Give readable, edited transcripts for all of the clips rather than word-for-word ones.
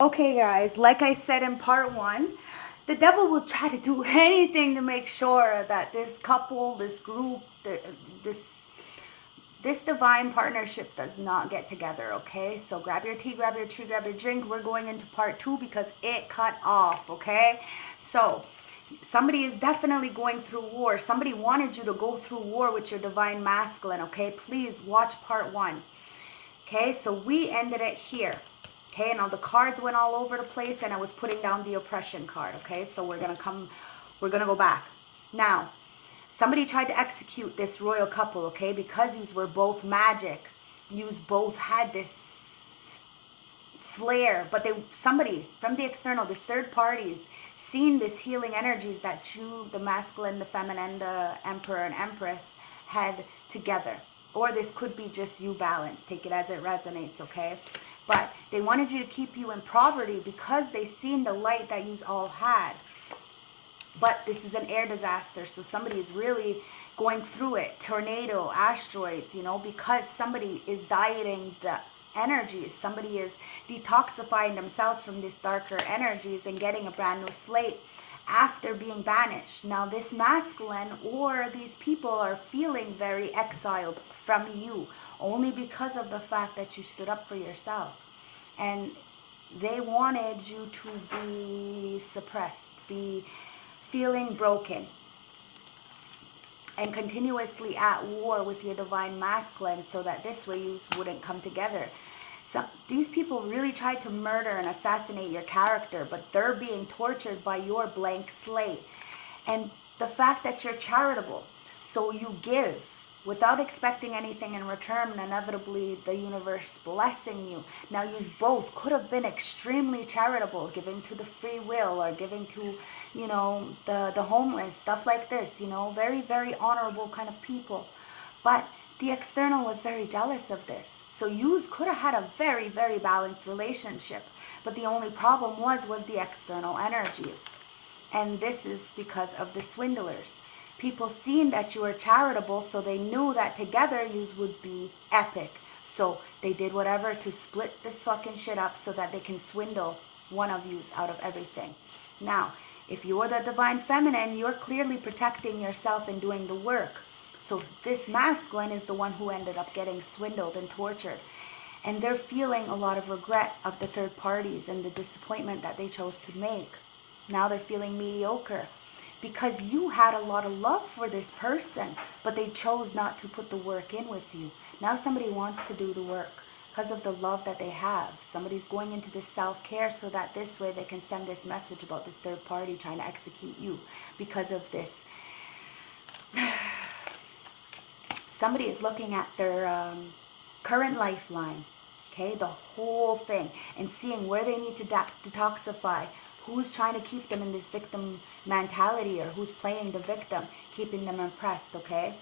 Okay, guys, like I said in part one, the devil will try to do anything to make sure that this couple, this group, this this divine partnership does not get together. Okay, so grab your tea, grab your tree, grab your drink. We're going into part two because it cut off. Okay, so somebody is definitely going through war. Somebody wanted you to go through war with your divine masculine. Okay, please watch part one. Okay, so we ended it here. Okay, now the cards went all over the place and I was putting down the oppression card. Okay, so we're gonna go back. Now, somebody tried to execute this royal couple, okay, because yous were both magic. Yous both had this flair, but somebody from the external, this third parties, seen this healing energies that you, the masculine, the feminine, the emperor and empress, had together. Or this could be just you balance. Take it as it resonates, okay? But they wanted you to keep you in poverty because they seen the light that you all had. But this is an air disaster, so somebody is really going through it. Tornado, asteroids, because somebody is dieting the energies. Somebody is detoxifying themselves from these darker energies and getting a brand new slate after being banished. Now, this masculine or these people are feeling very exiled from you only because of the fact that you stood up for yourself. And they wanted you to be suppressed, be feeling broken, and continuously at war with your divine masculine so that this way you wouldn't come together. So these people really tried to murder and assassinate your character, but they're being tortured by your blank slate. And the fact that you're charitable, so you give without expecting anything in return, and inevitably the universe blessing you. Now, you both could have been extremely charitable, giving to the free will or giving to, the homeless, stuff like this, very, very honorable kind of people. But the external was very jealous of this. So you could have had a very, very balanced relationship. But the only problem was the external energies. And this is because of the swindlers. People seen that you were charitable, so they knew that together you would be epic. So they did whatever to split this fucking shit up so that they can swindle one of you out of everything. Now, if you're the divine feminine, you're clearly protecting yourself and doing the work. So this masculine is the one who ended up getting swindled and tortured. And they're feeling a lot of regret of the third parties and the disappointment that they chose to make. Now they're feeling mediocre because you had a lot of love for this person, but they chose not to put the work in with you. Now somebody wants to do the work because of the love that they have. Somebody's going into this self-care so that this way they can send this message about this third party trying to execute you because of this. Somebody is looking at their current lifeline, okay, the whole thing, and seeing where they need to detoxify, who's trying to keep them in this victim mentality or who's playing the victim, keeping them impressed, okay?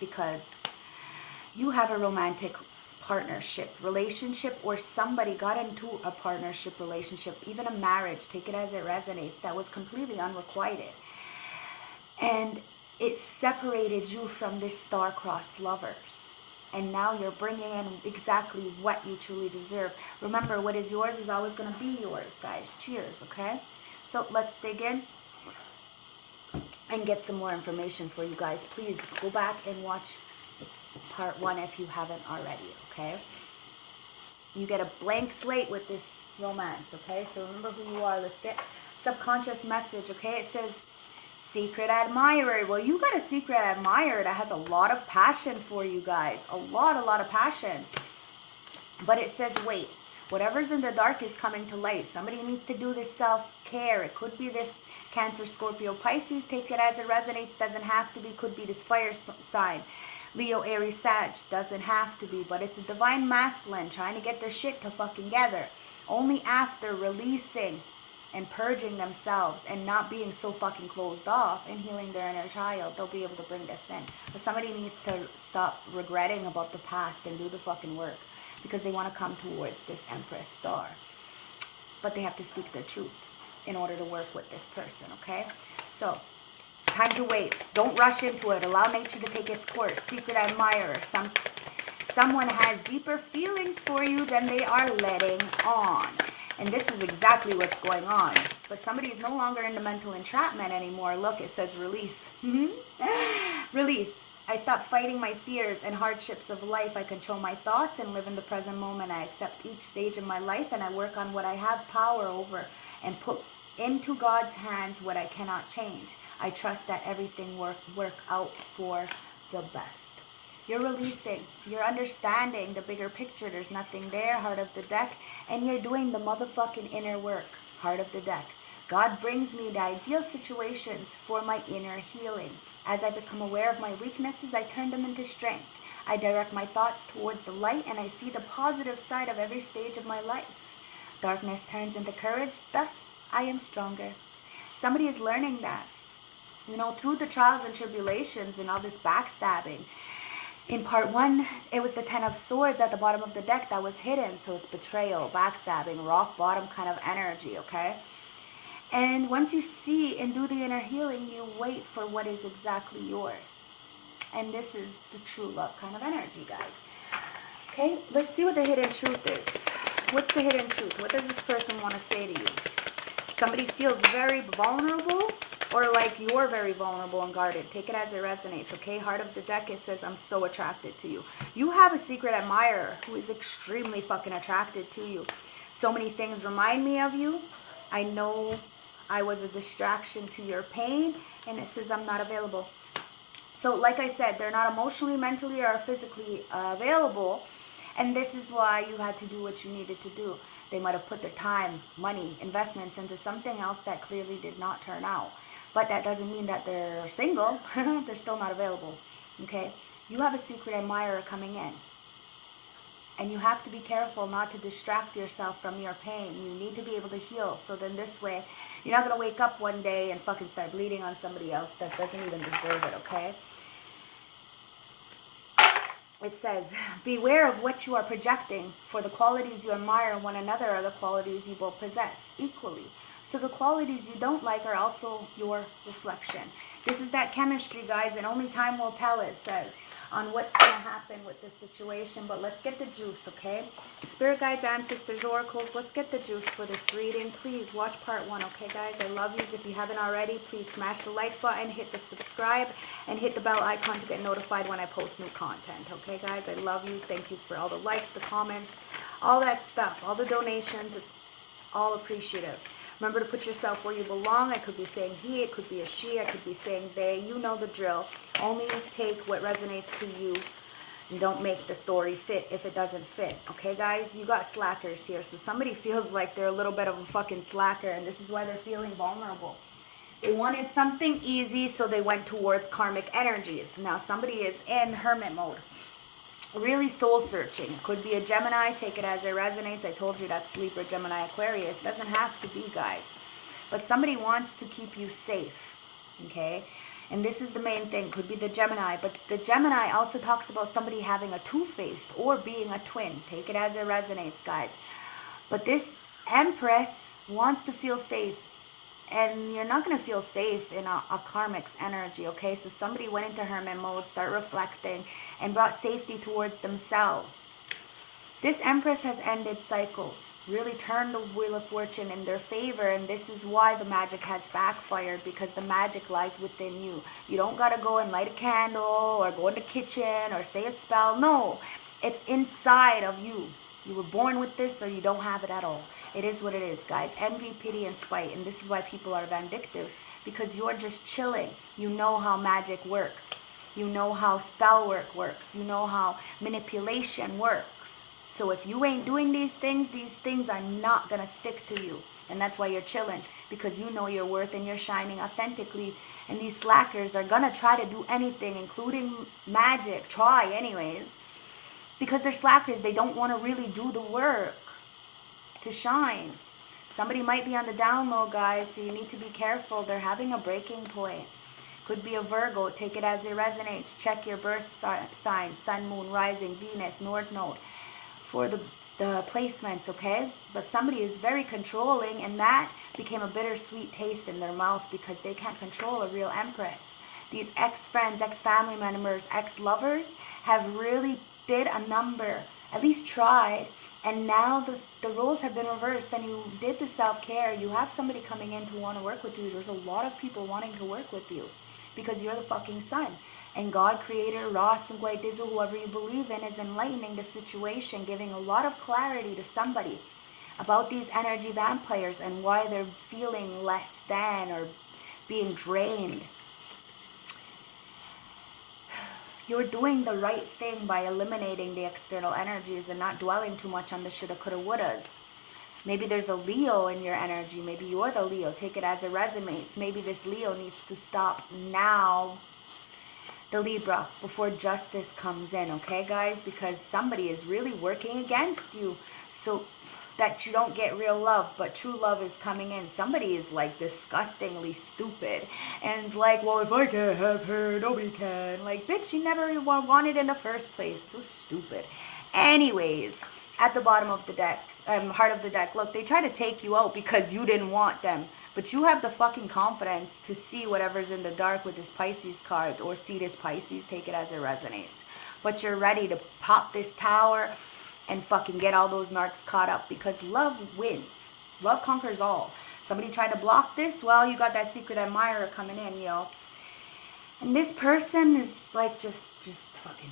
Because you have a romantic partnership, relationship, or somebody got into a partnership relationship, even a marriage, take it as it resonates, that was completely unrequited. And it separated you from this star-crossed lovers. And now you're bringing in exactly what you truly deserve. Remember, what is yours is always going to be yours, guys. Cheers, okay? So let's dig in and get some more information for you guys. Please go back and watch part one if you haven't already, okay? You get a blank slate with this romance, okay? So remember who you are. Let's get subconscious message, okay? It says, secret admirer. Well, you got a secret admirer that has a lot of passion for you guys. A lot of passion. But it says, wait, whatever's in the dark is coming to light. Somebody needs to do this self-care. It could be this Cancer, Scorpio, Pisces. Take it as it resonates. Doesn't have to be. Could be this fire sign. Leo, Aries, Sag. Doesn't have to be. But it's a divine masculine trying to get their shit to fucking together. Only after releasing and purging themselves and not being so fucking closed off and healing their inner child, they'll be able to bring this in. But somebody needs to stop regretting about the past and do the fucking work because they want to come towards this Empress star. But they have to speak their truth in order to work with this person, okay? So, time to wait. Don't rush into it. Allow nature to take its course. Secret admirer. Someone has deeper feelings for you than they are letting on. And this is exactly what's going on. But somebody is no longer in the mental entrapment anymore. Look, it says release. Release. I stop fighting my fears and hardships of life. I control my thoughts and live in the present moment. I accept each stage of my life and I work on what I have power over and put into God's hands what I cannot change. I trust that everything work out for the best. You're releasing. You're understanding the bigger picture. There's nothing there, heart of the deck. And you're doing the motherfucking inner work, heart of the deck. God brings me the ideal situations for my inner healing. As I become aware of my weaknesses, I turn them into strength. I direct my thoughts towards the light and I see the positive side of every stage of my life. Darkness turns into courage, thus I am stronger. Somebody is learning that. You know, through the trials and tribulations and all this backstabbing. In part 1, it was the 10 of Swords at the bottom of the deck that was hidden. So it's betrayal, backstabbing, rock bottom kind of energy, okay? And once you see and do the inner healing, you wait for what is exactly yours. And this is the true love kind of energy, guys. Okay, let's see what the hidden truth is. What's the hidden truth? What does this person want to say to you? Somebody feels very vulnerable, or like you're very vulnerable and guarded. Take it as it resonates, okay? Heart of the deck, it says, I'm so attracted to you. You have a secret admirer who is extremely fucking attracted to you. So many things remind me of you. I know I was a distraction to your pain, and it says I'm not available. So like I said, they're not emotionally, mentally, or physically available, and this is why you had to do what you needed to do. They might have put their time, money, investments into something else that clearly did not turn out. But that doesn't mean that they're single. They're still not available, okay? You have a secret admirer coming in. And you have to be careful not to distract yourself from your pain. You need to be able to heal. So then this way, you're not going to wake up one day and fucking start bleeding on somebody else that doesn't even deserve it, okay? It says, beware of what you are projecting, for the qualities you admire in one another are the qualities you both possess equally. So the qualities you don't like are also your reflection. This is that chemistry, guys, and only time will tell, it says, on what's going to happen with this situation. But let's get the juice, okay? Spirit guides, ancestors, oracles, let's get the juice for this reading. Please watch part 1, okay, guys? I love you. If you haven't already, please smash the like button, hit the subscribe, and hit the bell icon to get notified when I post new content, okay, guys? I love you. Thank you for all the likes, the comments, all that stuff, all the donations. It's all appreciative. Remember to put yourself where you belong. I could be saying he, it could be a she, I could be saying they. You know the drill. Only take what resonates to you and don't make the story fit if it doesn't fit. Okay, guys? You got slackers here. So somebody feels like they're a little bit of a fucking slacker, and this is why they're feeling vulnerable. They wanted something easy, so they went towards karmic energies. Now somebody is in hermit mode. Really soul searching. Could be a Gemini. Take it as it resonates. I told you that's Libra, Gemini, Aquarius. Doesn't have to be, guys. But somebody wants to keep you safe. Okay? And this is the main thing. Could be the Gemini. But the Gemini also talks about somebody having a two-faced or being a twin. Take it as it resonates, guys. But this Empress wants to feel safe. And you're not going to feel safe in a karmic's energy, okay? So somebody went into hermit mode, start reflecting, and brought safety towards themselves. This Empress has ended cycles, really turned the wheel of fortune in their favor, and this is why the magic has backfired, because the magic lies within you. You don't got to go and light a candle or go in the kitchen or say a spell. No, it's inside of you. You were born with this or you don't have it at all. It is what it is, guys. Envy, pity, and spite. And this is why people are vindictive. Because you're just chilling. You know how magic works. You know how spell work works. You know how manipulation works. So if you ain't doing these things are not going to stick to you. And that's why you're chilling. Because you know your worth and you're shining authentically. And these slackers are going to try to do anything, including magic. Try anyways. Because they're slackers. They don't want to really do the work to shine. Somebody might be on the down low, guys, so you need to be careful. They're having a breaking point. Could be a Virgo. Take it as it resonates. Check your birth sign, sun, moon, rising, Venus, north node for the placements, okay? But somebody is very controlling, and that became a bittersweet taste in their mouth because they can't control a real Empress. These ex-friends, ex-family members, ex-lovers have really did a number, at least tried, and now the roles have been reversed and you did the self-care. You have somebody coming in to want to work with you. There's a lot of people wanting to work with you because you're the fucking sun. And God, Creator, Ra, Sungwai, Dizu, whoever you believe in, is enlightening the situation, giving a lot of clarity to somebody about these energy vampires and why they're feeling less than or being drained. You're doing the right thing by eliminating the external energies and not dwelling too much on the shoulda, coulda, wouldas. Maybe there's a Leo in your energy. Maybe you're the Leo. Take it as it resonates. Maybe this Leo needs to stop now, the Libra, before justice comes in, okay, guys? Because somebody is really working against you so that you don't get real love, but true love is coming in. Somebody is like disgustingly stupid and it's like, well, if I can't have her, nobody can. Like, bitch, you never wanted in the first place. So stupid. Anyways, at the bottom of the deck, heart of the deck, look, they try to take you out because you didn't want them. But you have the fucking confidence to see whatever's in the dark with this Pisces card, or see this Pisces, take it as it resonates. But you're ready to pop this tower and fucking get all those narcs caught up because love wins. Love conquers all. Somebody tried to block this, well, you got that secret admirer coming in, yo. And this person is like just fucking,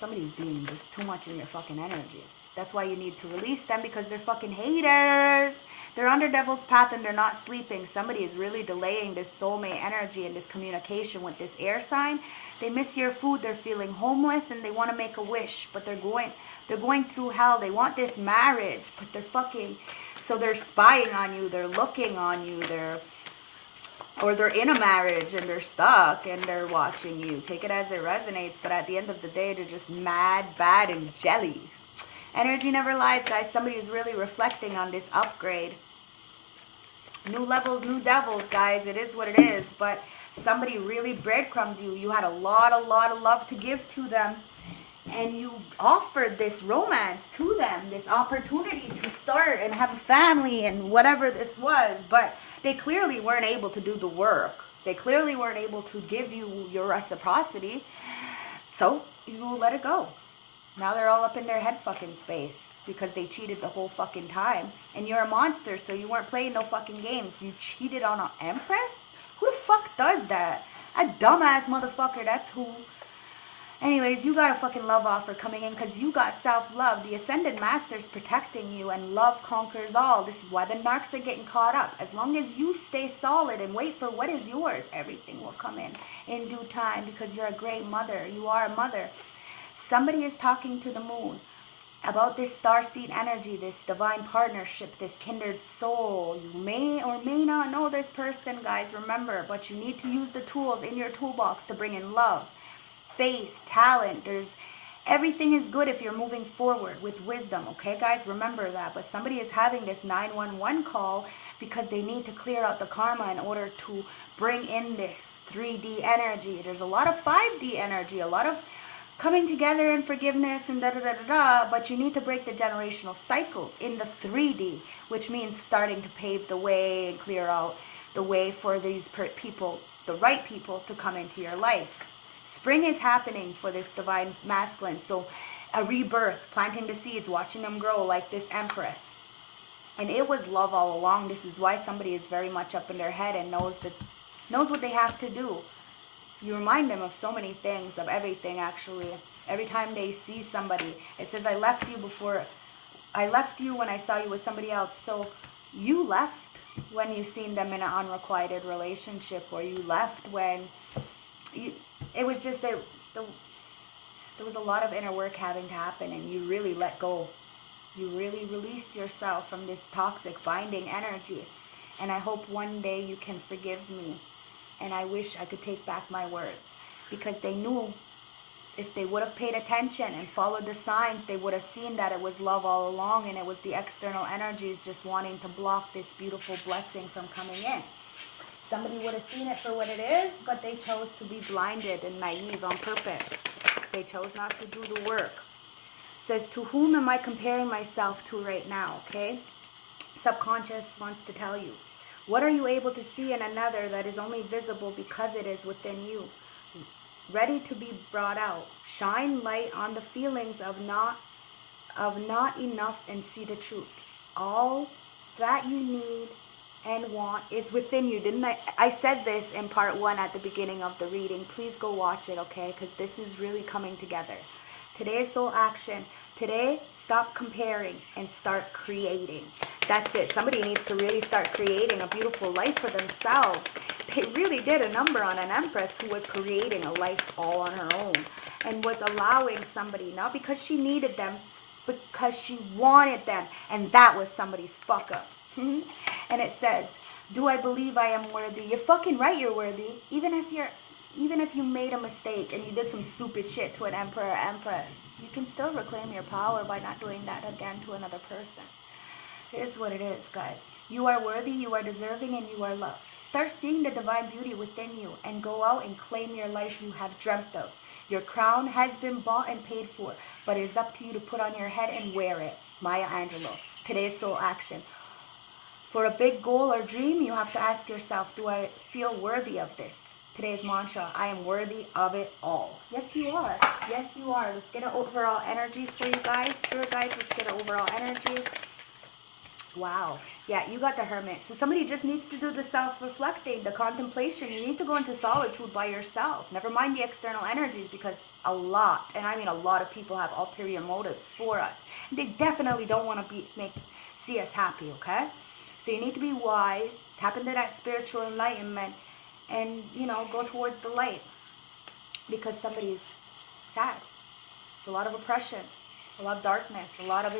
somebody's being just too much in your fucking energy. That's why you need to release them, because they're fucking haters. They're under devil's path and they're not sleeping. Somebody is really delaying this soulmate energy and this communication with this air sign. They miss your food. They're feeling homeless and they want to make a wish, but they're going through hell. They want this marriage, but they're fucking, so they're spying on you. They're looking on you. Or they're in a marriage and they're stuck and they're watching you. Take it as it resonates, but at the end of the day, they're just mad, bad, and jelly. Energy never lies, guys. Somebody is really reflecting on this upgrade. New levels, new devils, guys. It is what it is. But somebody really breadcrumbed you. You had a lot of love to give to them. And you offered this romance to them, this opportunity to start and have a family and whatever this was. But they clearly weren't able to do the work. They clearly weren't able to give you your reciprocity. So you let it go. Now they're all up in their head fucking space because they cheated the whole fucking time. And you're a monster, so you weren't playing no fucking games. You cheated on an empress? Who the fuck does that? A dumbass motherfucker, that's who. Anyways, you got a fucking love offer coming in because you got self-love. The Ascended Master's protecting you and love conquers all. This is why the narcs are getting caught up. As long as you stay solid and wait for what is yours, everything will come in due time, because you're a great mother. You are a mother. Somebody is talking to the moon about this starseed energy, this divine partnership, this kindred soul. You may or may not know this person, guys, remember, but you need to use the tools in your toolbox to bring in love, faith, talent. Everything is good if you're moving forward with wisdom, okay, guys? Remember that. But somebody is having this 911 call because they need to clear out the karma in order to bring in this 3D energy. There's a lot of 5D energy, a lot of coming together and forgiveness and da-da-da-da-da, but you need to break the generational cycles in the 3D, which means starting to pave the way and clear out the way for these people, the right people, to come into your life. Spring is happening for this divine masculine, so a rebirth, planting the seeds, watching them grow like this empress. And it was love all along. This is why somebody is very much up in their head and knows what they have to do. You remind them of so many things, of everything actually. Every time they see somebody, it says, I left you when I saw you with somebody else. So you left when you seen them in an unrequited relationship, or you left when it was just that there was a lot of inner work having to happen, and you really let go. You really released yourself from this toxic binding energy. And I hope one day you can forgive me. And I wish I could take back my words, because they knew if they would have paid attention and followed the signs, they would have seen that it was love all along, and it was the external energies just wanting to block this beautiful blessing from coming in. Somebody would have seen it for what it is, but they chose to be blinded and naive on purpose. They chose not to do the work. It says, to whom am I comparing myself to right now, okay? Subconscious wants to tell you. What are you able to see in another that is only visible because it is within you? ready to be brought out. Shine light on the feelings of not enough and see the truth. All that you need and want is within you. Didn't I said this in part 1 at the beginning of the reading. Please go watch it, okay? Because this is really coming together. Today's soul action. Today, stop comparing and start creating. That's it. Somebody needs to really start creating a beautiful life for themselves. They really did a number on an empress who was creating a life all on her own and was allowing somebody, not because she needed them, because she wanted them. And that was somebody's fuck up. And it says, do I believe I am worthy? You're fucking right, you're worthy. Even if you made a mistake and you did some stupid shit to an emperor or empress, you can still reclaim your power by not doing that again to another person. It is what it is, guys. You are worthy, you are deserving, and you are loved. Start seeing the divine beauty within you and go out and claim your life you have dreamt of. Your crown has been bought and paid for, but it is up to you to put on your head and wear it. Maya Angelou. Today's soul action. For a big goal or dream, you have to ask yourself, do I feel worthy of this? Today's mantra, I am worthy of it all. Yes, you are. Yes, you are. Let's get an overall energy for you guys. Spirit guys, let's get an overall energy. Wow. Yeah, you got the Hermit. So somebody just needs to do the self-reflecting, the contemplation. You need to go into solitude by yourself. Never mind the external energies, because a lot, and I mean a lot of people have ulterior motives for us. They definitely don't want to see us happy, okay? So you need to be wise, tap into that spiritual enlightenment, and, go towards the light. Because somebody's sad. A lot of oppression, a lot of darkness, a lot of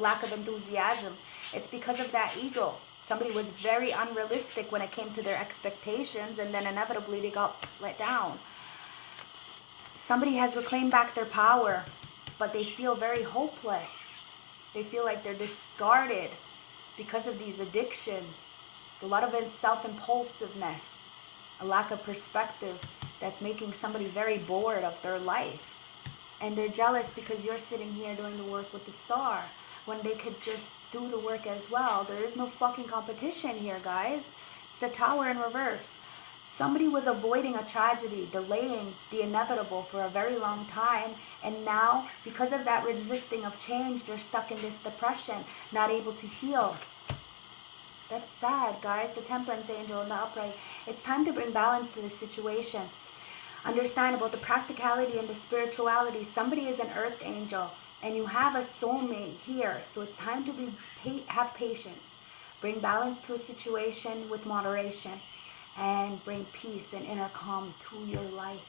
lack of enthusiasm. It's because of that ego. Somebody was very unrealistic when it came to their expectations, and then inevitably they got let down. Somebody has reclaimed back their power, but they feel very hopeless. They feel like they're discarded because of these addictions. A lot of self-impulsiveness, a lack of perspective that's making somebody very bored of their life. And they're jealous because you're sitting here doing the work with the star when they could just do the work as well. There is no fucking competition here, guys. It's the Tower in reverse. Somebody was avoiding a tragedy, delaying the inevitable for a very long time, and now, because of that resisting of change, they're stuck in this depression, not able to heal. That's sad, guys. The Temperance Angel in the upright. It's time to bring balance to this situation. Understand about the practicality and the spirituality. Somebody is an earth angel, and you have a soulmate here. So it's time to have patience. Bring balance to a situation with moderation, and bring peace and inner calm to your life.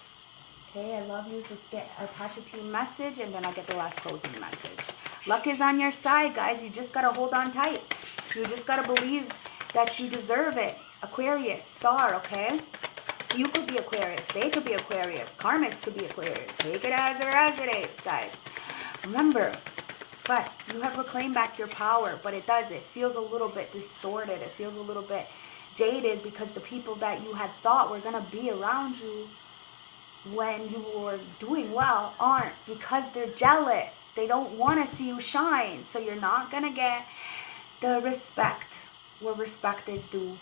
Okay, I love you. Let's get a Pasha team message, and then I'll get the last closing message. Luck is on your side, guys. You just got to hold on tight. You just got to believe that you deserve it. Aquarius, star, okay? You could be Aquarius. They could be Aquarius. Karmics could be Aquarius. Take it as it resonates, guys. Remember, but you have reclaimed back your power, but it feels a little bit distorted. It feels a little bit jaded because the people that you had thought were going to be around you when you were doing well aren't, because they're jealous. They don't want to see you shine. So you're not going to get the respect where respect is due.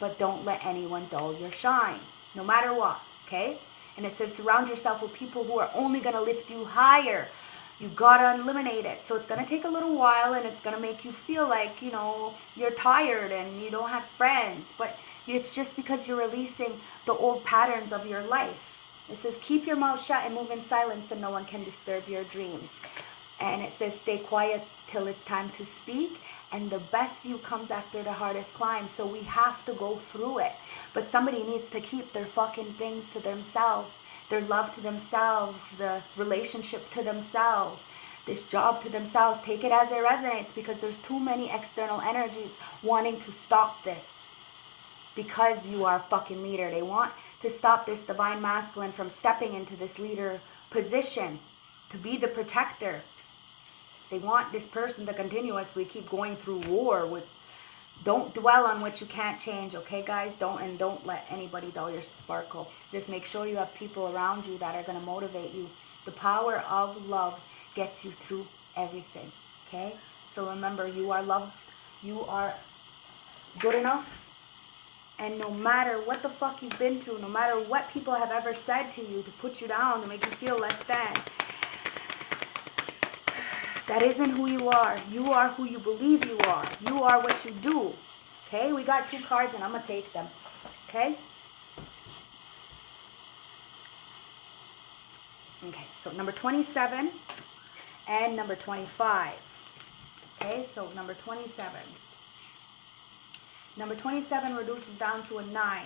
But don't let anyone dull your shine, no matter what, okay? And it says surround yourself with people who are only going to lift you higher. You got to eliminate it. So it's going to take a little while, and it's going to make you feel like, you're tired and you don't have friends. But it's just because you're releasing the old patterns of your life. It says keep your mouth shut and move in silence so no one can disturb your dreams. And it says stay quiet till it's time to speak. And the best view comes after the hardest climb. So we have to go through it. But somebody needs to keep their fucking things to themselves. Their love to themselves. The relationship to themselves. This job to themselves. Take it as it resonates, because there's too many external energies wanting to stop this. Because you are a fucking leader. They want to stop this divine masculine from stepping into this leader position. To be the protector. They want this person to continuously keep going through war with. Don't dwell on what you can't change, okay, guys? Don't let anybody dull your sparkle. Just make sure you have people around you that are going to motivate you. The power of love gets you through everything, okay? So remember, you are loved. You are good enough. And no matter what the fuck you've been through, no matter what people have ever said to you to put you down, to make you feel less than, that isn't who you are. You are who you believe you are. You are what you do. Okay? We got 2 cards and I'm going to take them. Okay? Okay, so number 27 and number 25. Okay, so number 27. Number 27 reduces down to a 9.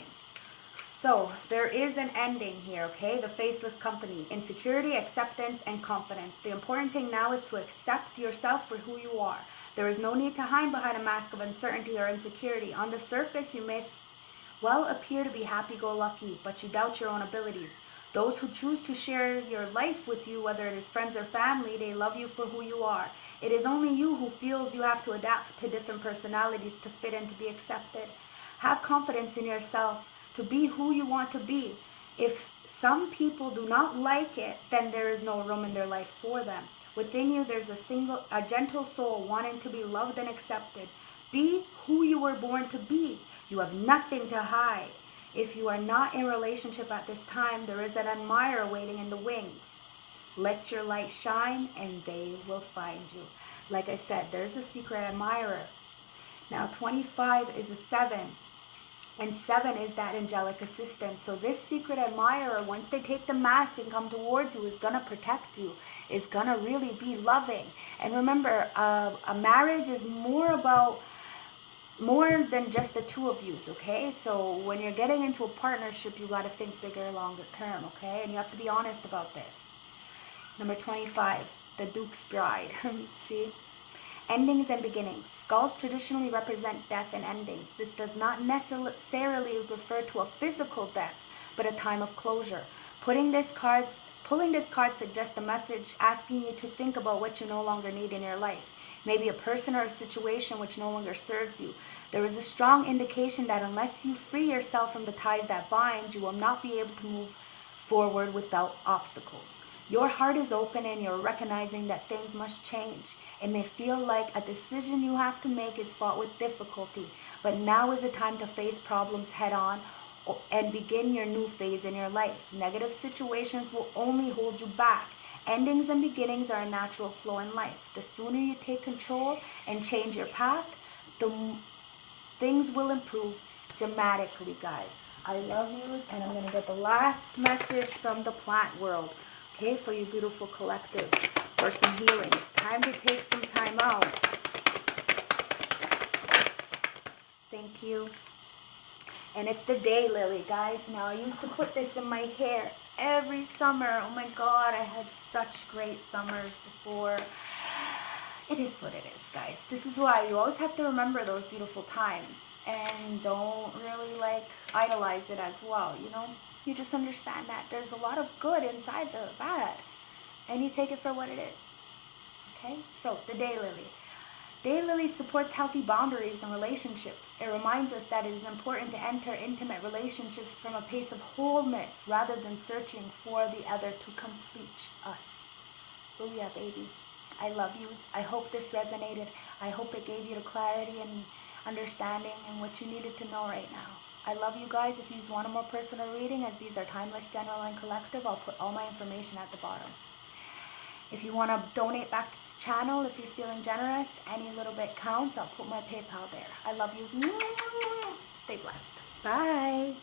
So there is an ending here, okay? The faceless company. Insecurity, acceptance, and confidence. The important thing now is to accept yourself for who you are. There is no need to hide behind a mask of uncertainty or insecurity. On the surface, you may well appear to be happy-go-lucky, but you doubt your own abilities. Those who choose to share your life with you, whether it is friends or family, they love you for who you are. It is only you who feels you have to adapt to different personalities to fit and to be accepted. Have confidence in yourself to be who you want to be. If some people do not like it, then there is no room in their life for them. Within you, there's a gentle soul wanting to be loved and accepted. Be who you were born to be. You have nothing to hide. If you are not in a relationship at this time, there is an admirer waiting in the wings. Let your light shine and they will find you. Like I said, there's a secret admirer. Now 25 is a 7. And 7 is that angelic assistant. So this secret admirer, once they take the mask and come towards you, is going to protect you. Is going to really be loving. And remember, a marriage is more than just the 2 of you, okay? So when you're getting into a partnership, you got to think bigger, longer term, okay? And you have to be honest about this. Number 25, the Duke's Bride. See? Endings and beginnings. Skulls traditionally represent death and endings. This does not necessarily refer to a physical death, but a time of closure. Pulling this card suggests a message asking you to think about what you no longer need in your life. Maybe a person or a situation which no longer serves you. There is a strong indication that unless you free yourself from the ties that bind, you will not be able to move forward without obstacles. Your heart is open and you're recognizing that things must change. It may feel like a decision you have to make is fraught with difficulty, but now is the time to face problems head on and begin your new phase in your life. Negative situations will only hold you back. Endings and beginnings are a natural flow in life. The sooner you take control and change your path, things will improve dramatically, guys. I love you, and I'm going to get the last message from the plant world, okay, for you beautiful collective, for some healing. It's time to take some time out. Thank you. And it's the daylily, guys. Now, I used to put this in my hair every summer. Oh my God, I had such great summers before. It is what it is, guys. This is why you always have to remember those beautiful times. And don't really, idolize it as well, you know? You just understand that there's a lot of good inside the bad. And you take it for what it is. Okay? So, the daylily. Daylily supports healthy boundaries and relationships. It reminds us that it is important to enter intimate relationships from a place of wholeness rather than searching for the other to complete us. Oh yeah, baby. I love you. I hope this resonated. I hope it gave you the clarity and understanding and what you needed to know right now. I love you guys. If you want a more personal reading, as these are timeless, general, and collective, I'll put all my information at the bottom. If you want to donate back to the channel, if you're feeling generous, any little bit counts. I'll put my PayPal there. I love you. Stay blessed. Bye.